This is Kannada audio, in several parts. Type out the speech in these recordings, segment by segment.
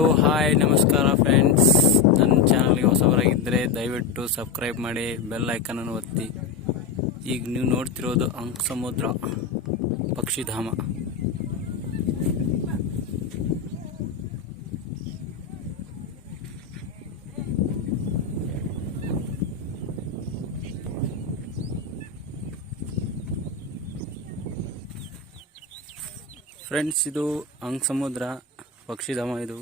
ಹಲೋ ಹಾಯ್ ನಮಸ್ಕಾರ ಫ್ರೆಂಡ್ಸ್, ನನ್ನ ಚಾನಲ್ಗೆ ಹೊಸಬರಾಗಿದ್ದರೆ ದಯವಿಟ್ಟು ಸಬ್ಸ್ಕ್ರೈಬ್ ಮಾಡಿ, ಬೆಲ್ ಐಕನನ್ನು ಒತ್ತಿ. ಈಗ ನೀವು ನೋಡ್ತಿರೋದು ಅಂಕಸಮುದ್ರ ಪಕ್ಷಿಧಾಮ. ಫ್ರೆಂಡ್ಸ್, ಇದು ಅಂಕಸಮುದ್ರ ಪಕ್ಷಿಧಾಮ. ಇದು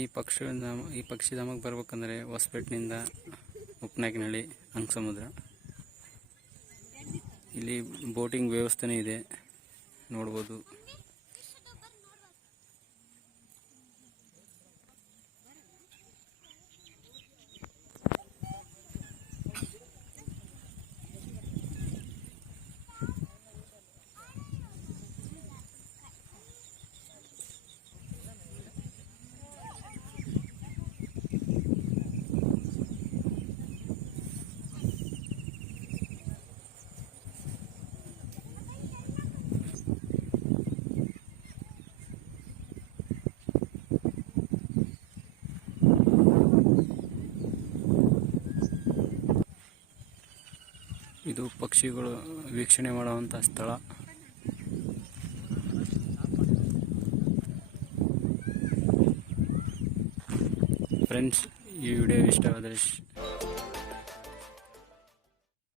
ಈ ಪಕ್ಷಿಧಾಮಕ್ಕೆ ಬರ್ಬೇಕಂದ್ರೆ ಹೊಸಪೇಟೆನಿಂದ ಉಪನಾಯಕನಹಳ್ಳಿ ಅಂಕಸಮುದ್ರ. ಇಲ್ಲಿ ಬೋಟಿಂಗ್ ವ್ಯವಸ್ಥೆನೇ ಇದೆ, ನೋಡ್ಬೋದು. ಇದು ಪಕ್ಷಿಗಳು ವೀಕ್ಷಣೆ ಮಾಡುವಂಥ ಸ್ಥಳ. ಫ್ರೆಂಡ್ಸ್, ಈ ವಿಡಿಯೋ ಇಷ್ಟವಾದರೆ